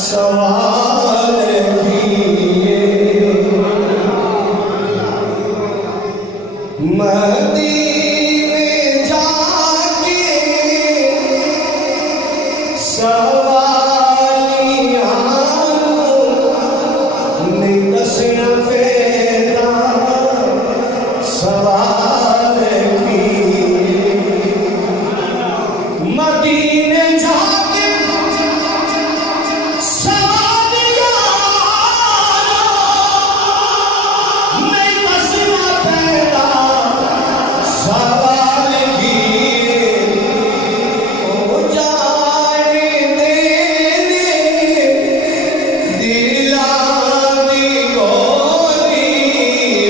सवाल किए मदीने जाके सवालियां ने दसना पैदा सवाल किए मदीने जाके सवालियां ने दसना पैदा सवाल किए ओ जाने देने दिला दी गोली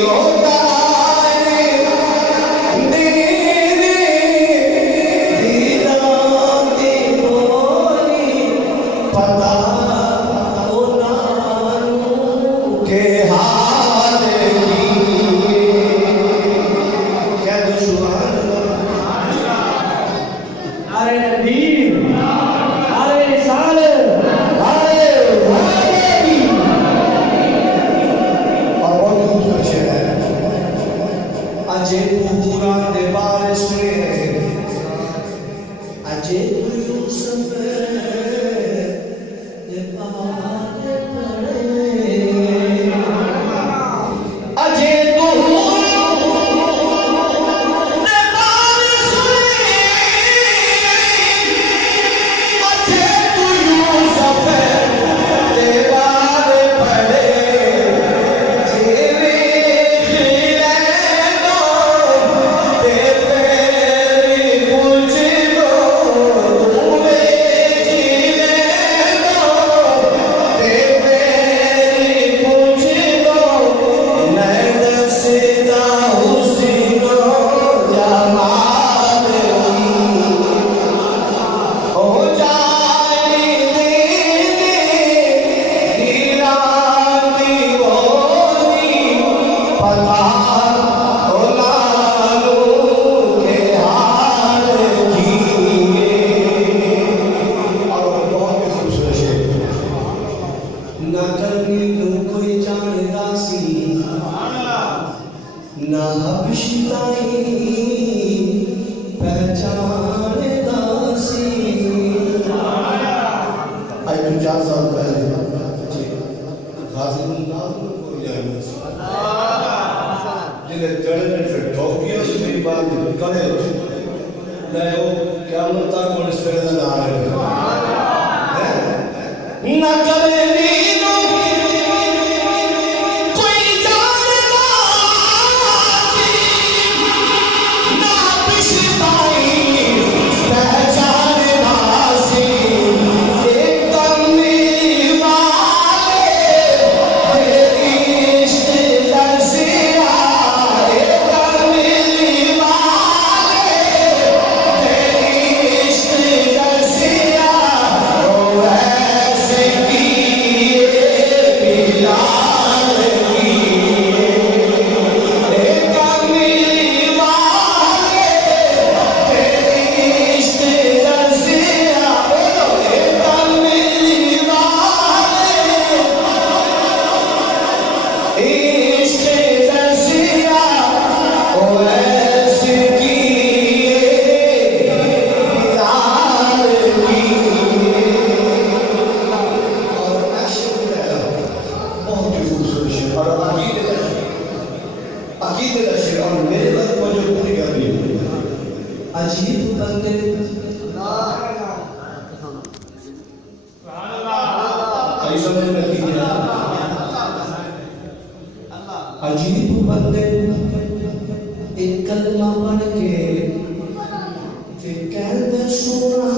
ओ जाने देने दिला दी गोली पता ओ नानू के हाल की क्या दुश्मन नारे तकबीर, नारे रिसालत, नारे हैदरी। और बहुत खूबसूरत शेर है अजे तू कुरान दे बारे सुने अजे तू यूसुफ दे बारे पढ़े अजे तू दे बारे सुने अजे तू यूसुफ दे बारे पढ़े जेवे खिलैनो ते तेरी मुझको तुम्हें खिलैनो ते तेरी मुझको मैं दसदा हुस्नो जमाल हो जाए देने दिला दी गोली पता हो नानू के हाल की और बहुत खूबसूरत शेर ना करनी तो कोई जानदा सी ना हबशिताई पहचानदा सी आज तू 4 साल पहले गाजियाबाद में कोई जाए जिन्हें जड़े में फिर ठोकिया से मेरी बात करे ले वो क्या मुल्ता को इस तरह ना आ रहे ना करे नीनो कोई जानदा सी ना पिछताई पहचानदा सी एक कमली वाले तेरी इश्क लसिया एक कमली वाले तेरी इश्क लसिया ओ ऐसे किए बिलाल किए एक कमली वाले तेरी इश्क लसिया बोलो एक कमली वाले इश्क लसिया ओ ऐसे किए बिलाल किए और अशर बहुत ही खूबसूरत शेर और अकीदे का शेर और मेरे बात को जो पूरी कर दी अजीब बंदे आई समझ में कीजिए अजीब बंदे एक कलमा पढ़ के फिर कहते सोना